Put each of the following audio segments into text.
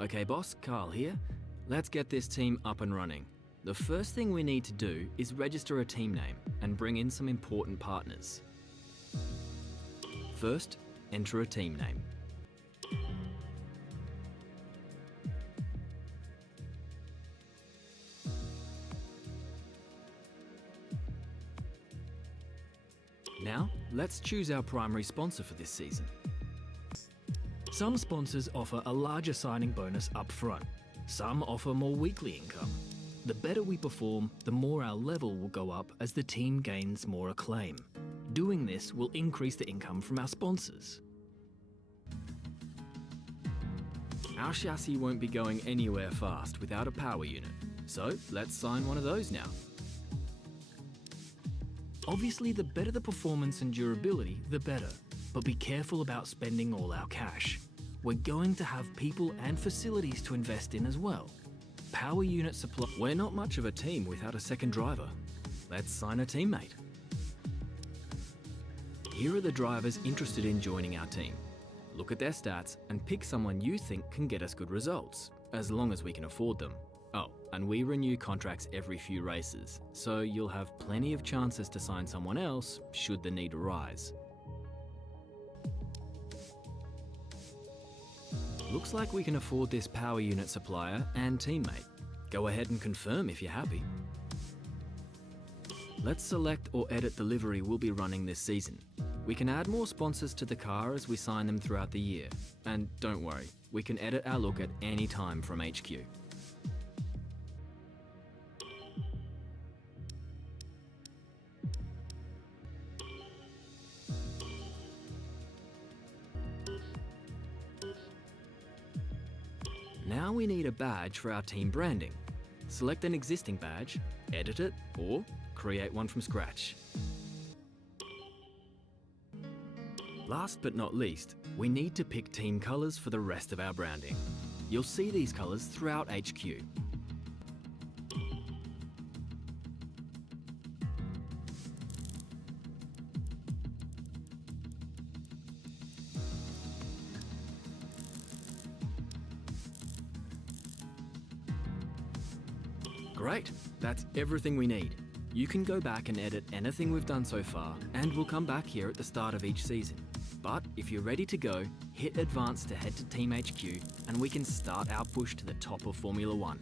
Okay boss, Carl here. Let's get this team up and running. The first thing we need to do is register a team name and bring in some important partners. First, enter a team name. Now, let's choose our primary sponsor for this season. Some sponsors offer a larger signing bonus up front. Some offer more weekly income. The better we perform, the more our level will go up as the team gains more acclaim. Doing this will increase the income from our sponsors. Our chassis won't be going anywhere fast without a power unit, so let's sign one of those now. Obviously, the better the performance and durability, the better. But be careful about spending all our cash. We're going to have people and facilities to invest in as well. Power unit supply. We're not much of a team without a second driver. Let's sign a teammate. Here are the drivers interested in joining our team. Look at their stats and pick someone you think can get us good results, as long as we can afford them. Oh, and we renew contracts every few races, so you'll have plenty of chances to sign someone else should the need arise. Looks like we can afford this power unit supplier and teammate. Go ahead and confirm if you're happy. Let's select or edit the livery we'll be running this season. We can add more sponsors to the car as we sign them throughout the year. And don't worry, we can edit our look at any time from HQ. Now we need a badge for our team branding. Select an existing badge, edit it, or create one from scratch. Last but not least, we need to pick team colours for the rest of our branding. You'll see these colours throughout HQ. Great, that's everything we need. You can go back and edit anything we've done so far, and we'll come back here at the start of each season. But if you're ready to go, hit Advance to head to Team HQ, and we can start our push to the top of Formula 1.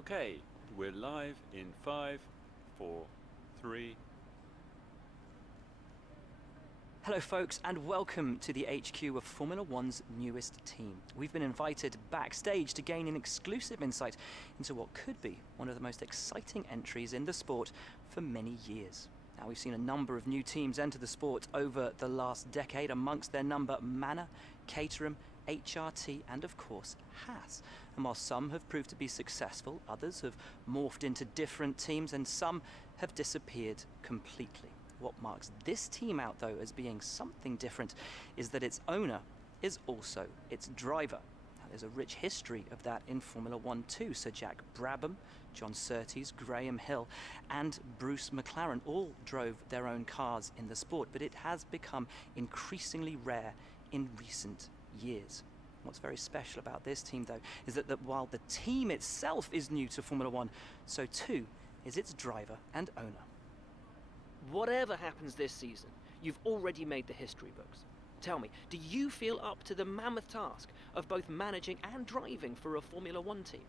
Okay, we're live in 5, 4, 3. Hello folks, and welcome to the HQ of Formula One's newest team. We've been invited backstage to gain an exclusive insight into what could be one of the most exciting entries in the sport for many years. Now, we've seen a number of new teams enter the sport over the last decade, amongst their number Manor, Caterham, HRT and of course Haas. And while some have proved to be successful, others have morphed into different teams and some have disappeared completely. What marks this team out though as being something different is that its owner is also its driver. Now, there's a rich history of that in Formula 1 too. Sir Jack Brabham, John Surtees, Graham Hill and Bruce McLaren all drove their own cars in the sport, but it has become increasingly rare in recent years. What's very special about this team though is that while the team itself is new to Formula 1, so too is its driver and owner. Whatever happens this season, you've already made the history books. Tell me, do you feel up to the mammoth task of both managing and driving for a Formula 1 team?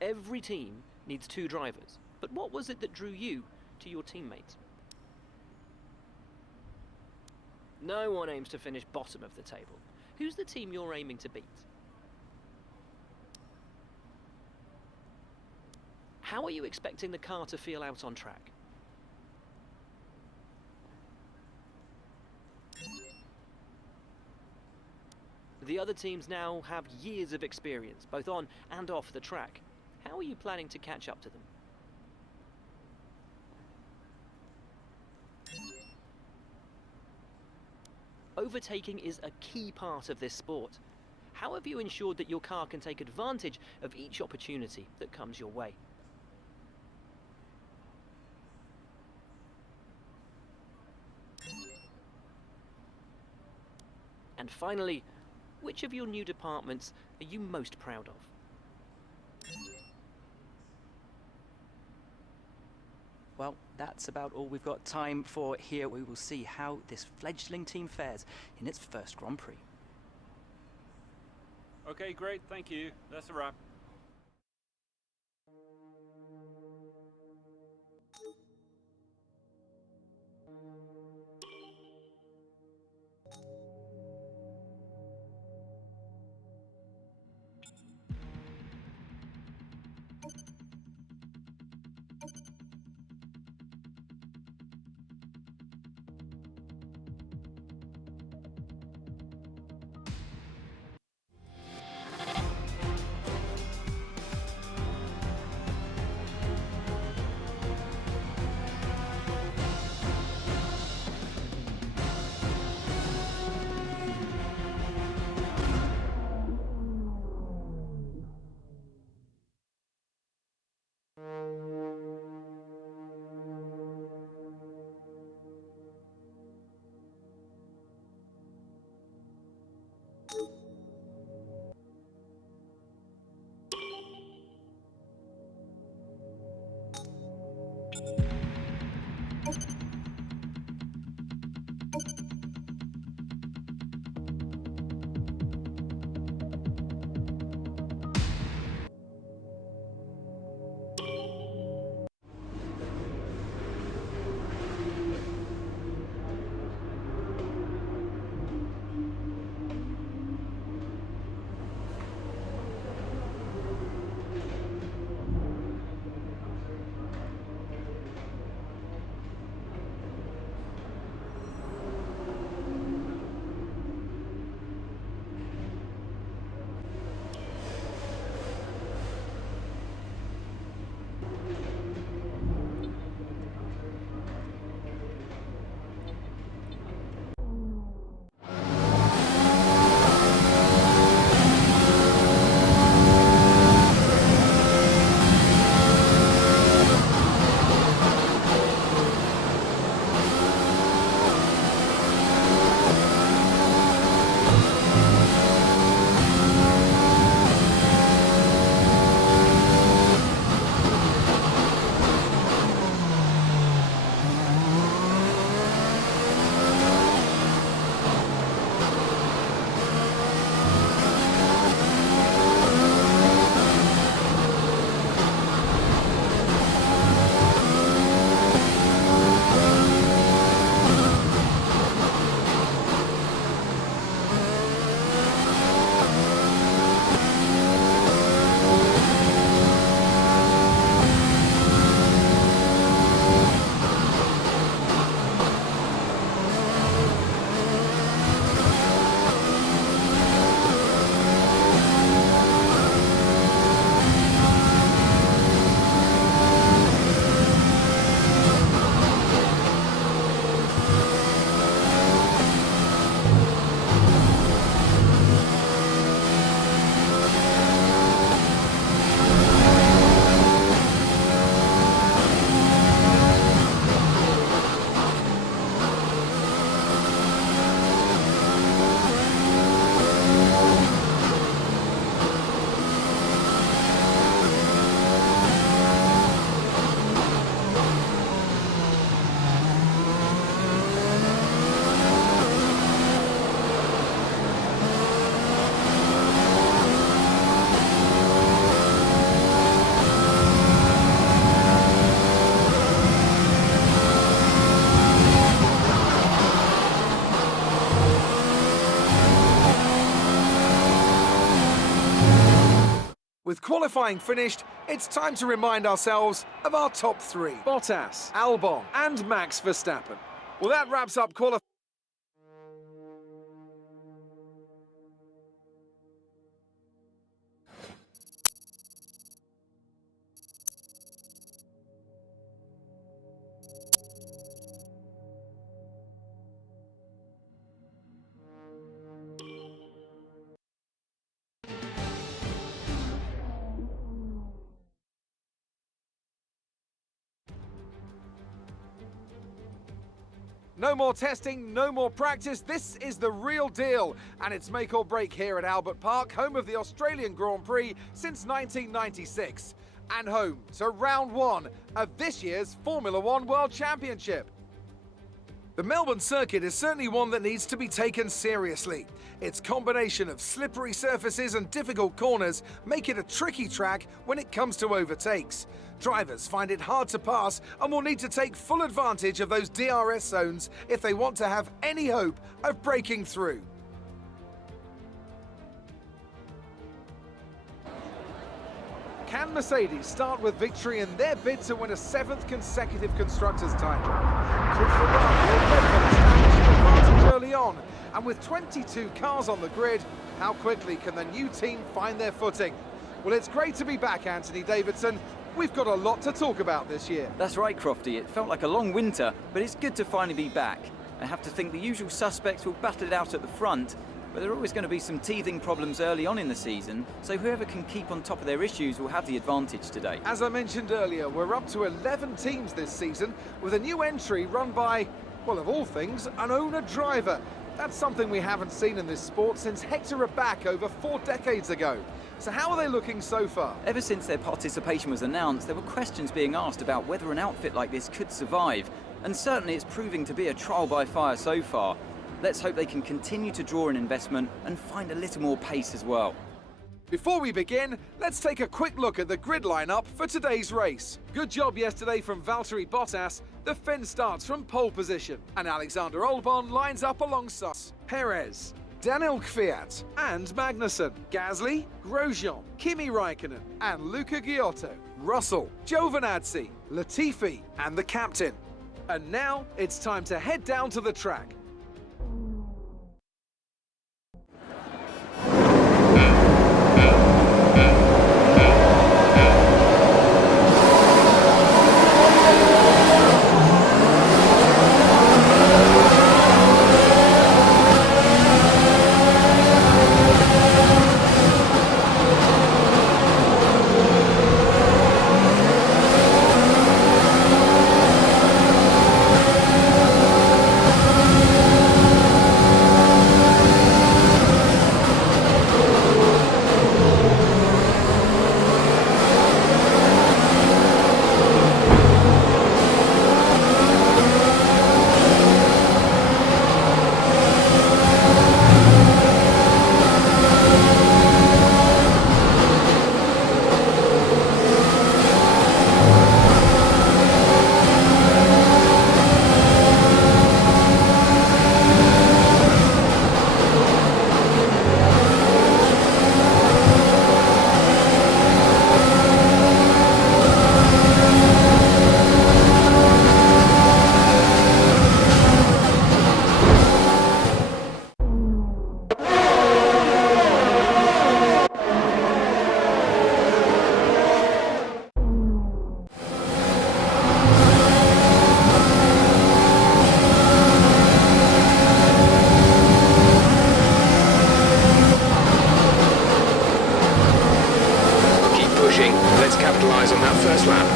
Every team needs two drivers, but what was it that drew you to your teammates? No one aims to finish bottom of the table. Who's the team you're aiming to beat? How are you expecting the car to feel out on track? The other teams now have years of experience, both on and off the track. How are you planning to catch up to them? Overtaking is a key part of this sport. How have you ensured that your car can take advantage of each opportunity that comes your way? And finally, which of your new departments are you most proud of? Well, that's about all we've got time for here. We will see how this fledgling team fares in its first Grand Prix. Okay, great, thank you. That's a wrap. qualifying finished, it's time to remind ourselves of our top three. Bottas, Albon and Max Verstappen. Well, that wraps up qualifying. No more testing, no more practice. This is the real deal. And it's make or break here at Albert Park, home of the Australian Grand Prix since 1996. And home to round one of this year's Formula One World Championship. The Melbourne circuit is certainly one that needs to be taken seriously. Its combination of slippery surfaces and difficult corners make it a tricky track when it comes to overtakes. Drivers find it hard to pass and will need to take full advantage of those DRS zones if they want to have any hope of breaking through. Can Mercedes start with victory in their bid to win a 7th consecutive Constructors' title? Could Ferrari or Red Bull establish an advantage early on? And with 22 cars on the grid, how quickly can the new team find their footing? Well, it's great to be back, Anthony Davidson. We've got a lot to talk about this year. That's right, Crofty. It felt like a long winter, but it's good to finally be back. I have to think the usual suspects will battle it out at the front, but there are always going to be some teething problems early on in the season, so whoever can keep on top of their issues will have the advantage today. As I mentioned earlier, we're up to 11 teams this season, with a new entry run by, well, of all things, an owner-driver. That's something we haven't seen in this sport since Hector Raback over 4 decades ago. So how are they looking so far? Ever since their participation was announced, there were questions being asked about whether an outfit like this could survive, and certainly it's proving to be a trial by fire so far. Let's hope they can continue to draw an investment and find a little more pace as well. Before we begin, let's take a quick look at the grid lineup for today's race. Good job yesterday from Valtteri Bottas. The Finn starts from pole position, and Alexander Albon lines up alongside Perez, Daniel Kvyat and Magnussen, Gasly, Grosjean, Kimi Raikkonen and Luca Giotto, Russell, Giovinazzi, Latifi and the captain. And now it's time to head down to the track. Let's capitalise on that first lap.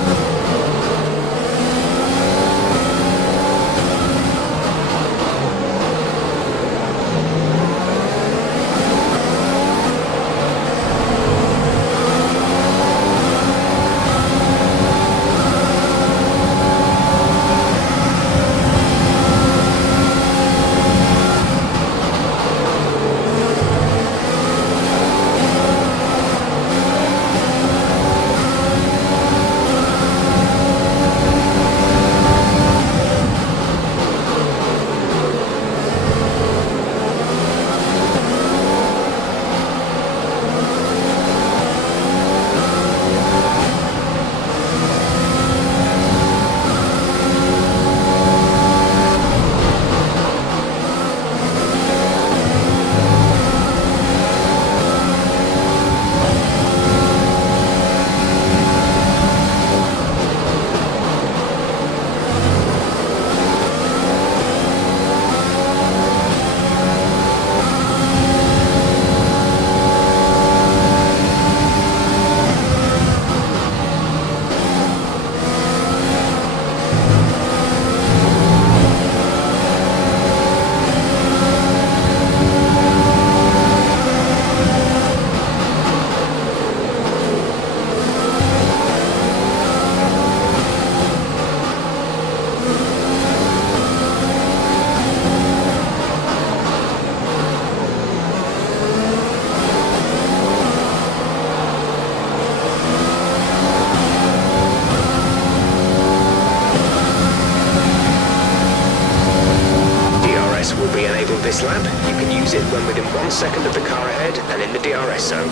exit when within 1 second of the car ahead and in the DRS zone.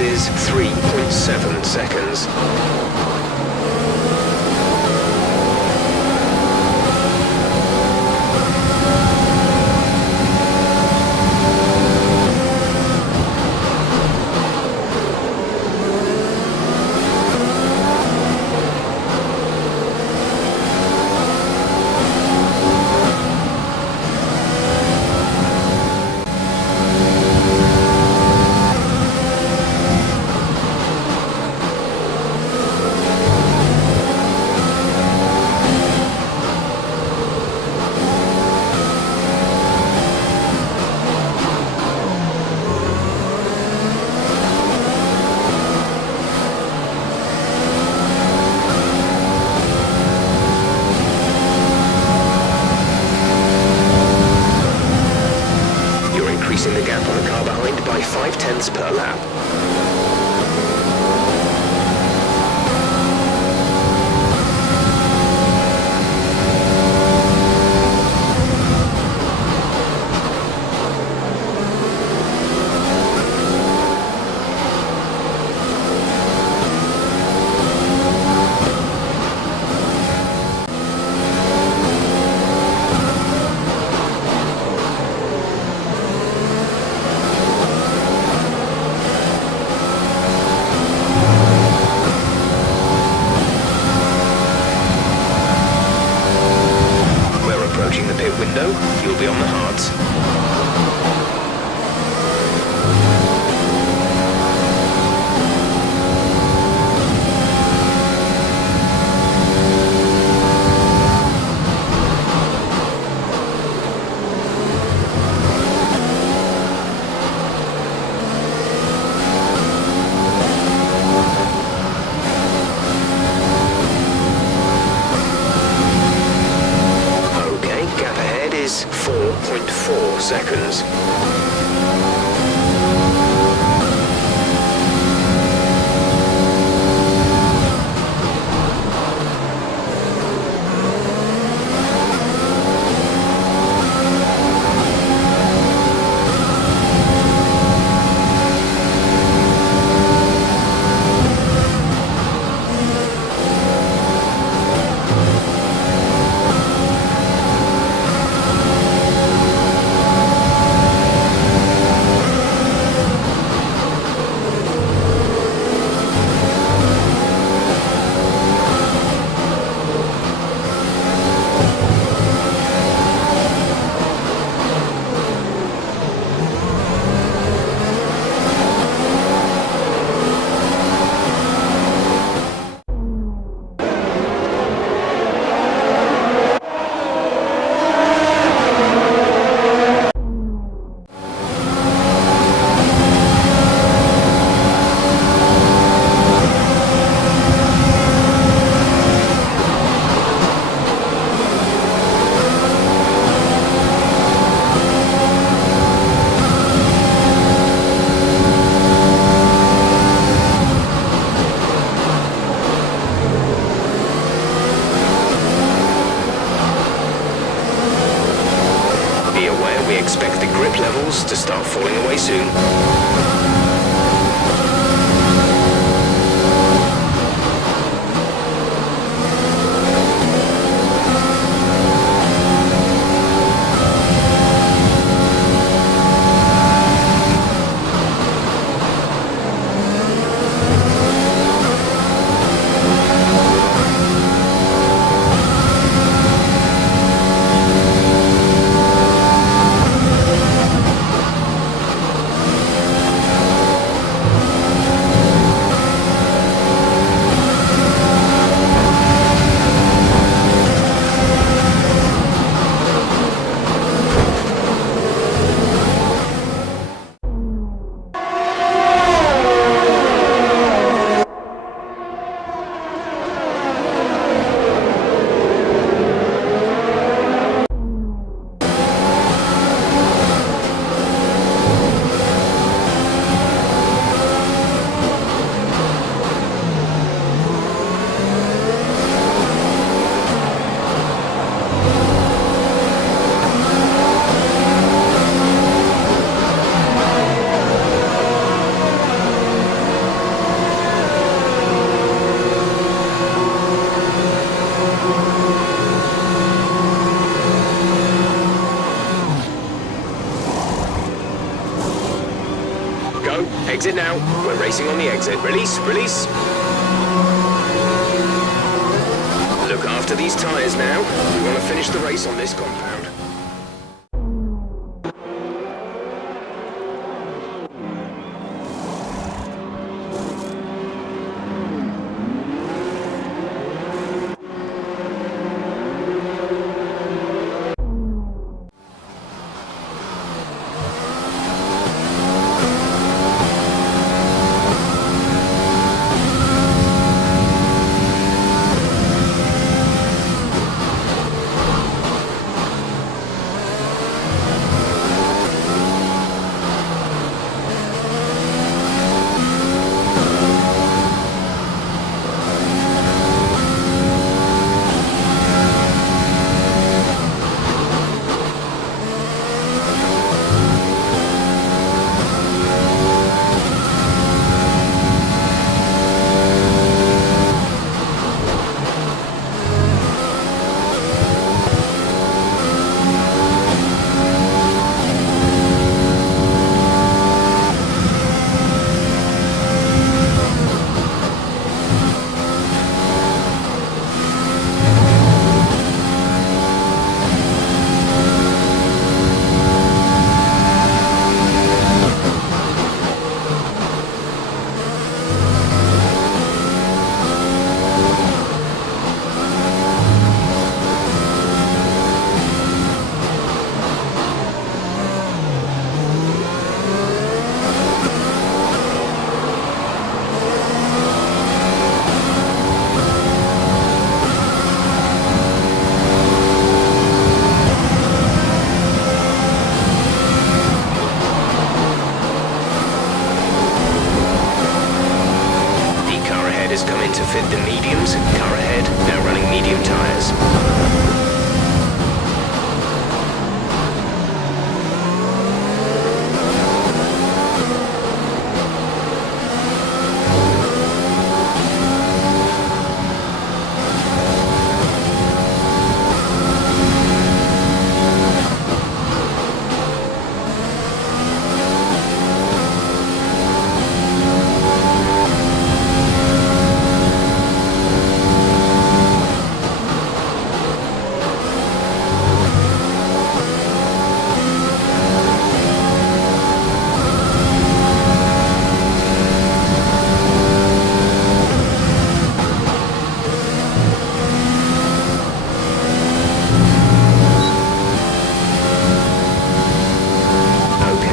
Is 3.7 seconds. Increasing the gap on the car behind by 0.5 per lap. Window, you'll be on the hards. Is 4.4 seconds. We expect the grip levels to start falling away soon. Exit now. We're racing on the exit. Release, release. Look after these tyres now. We want to finish the race on this compound. To fit the mediums, car ahead, now running medium tyres.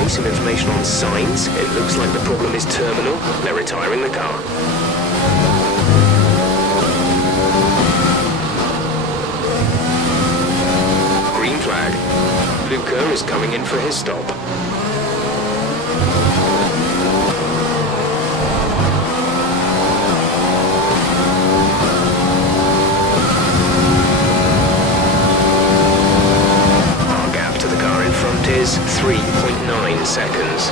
Some information on signs. It looks like the problem is terminal. They're retiring the car. Green flag. Luca is coming in for his stop. Is 3.9 seconds.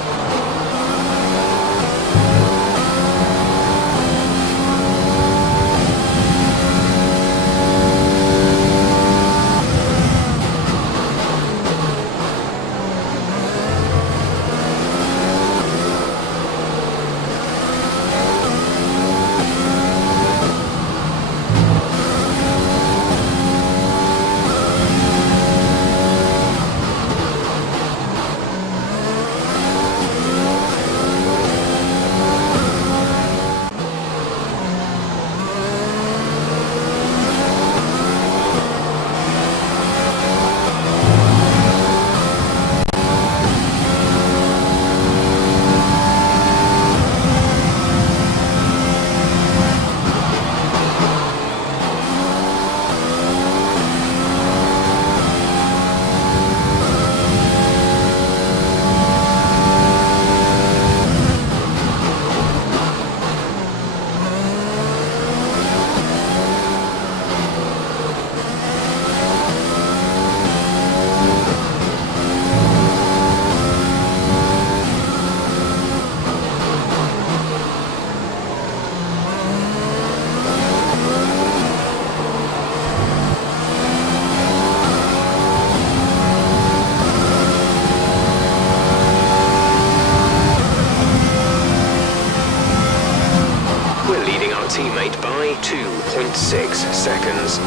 teammate by 2.6 seconds.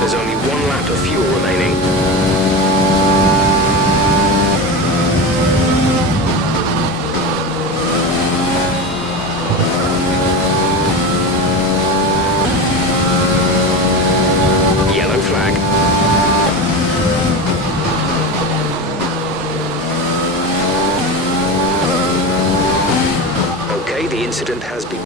There's only one lap of fuel remaining. Yellow flag. Okay, the incident has been...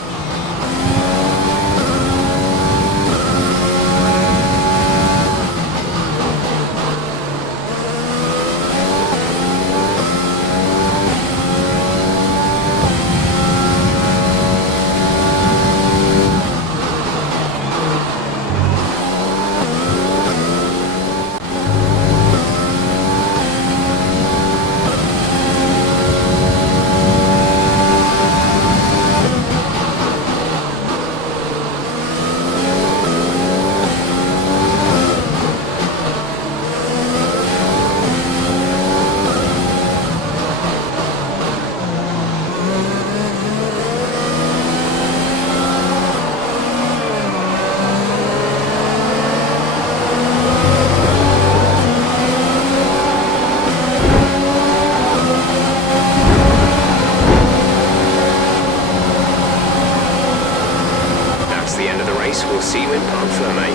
The end of the race. We'll see you in Parc Fermé.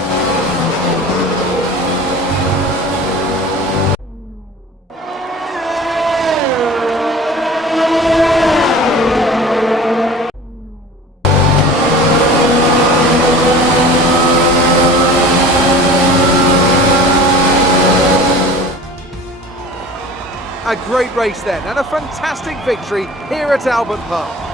A great race then, and a fantastic victory here at Albert Park.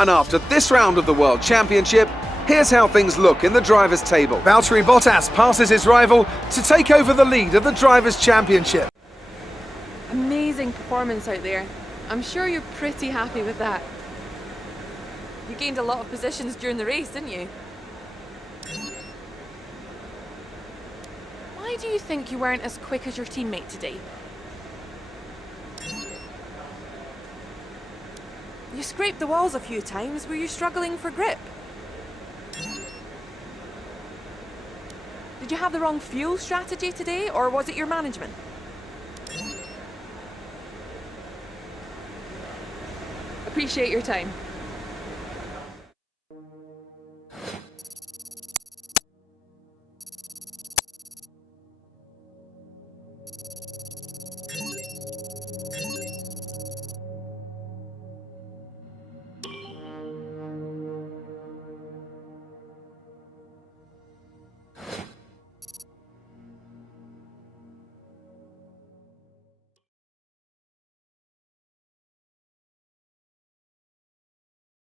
And after this round of the World Championship, here's how things look in the Drivers' Table. Valtteri Bottas passes his rival to take over the lead of the Drivers' Championship. Amazing performance out there. I'm sure you're pretty happy with that. You gained a lot of positions during the race, didn't you? Why do you think you weren't as quick as your teammate today? You scraped the walls a few times. Were you struggling for grip? Did you have the wrong fuel strategy today, or was it your management? Appreciate your time.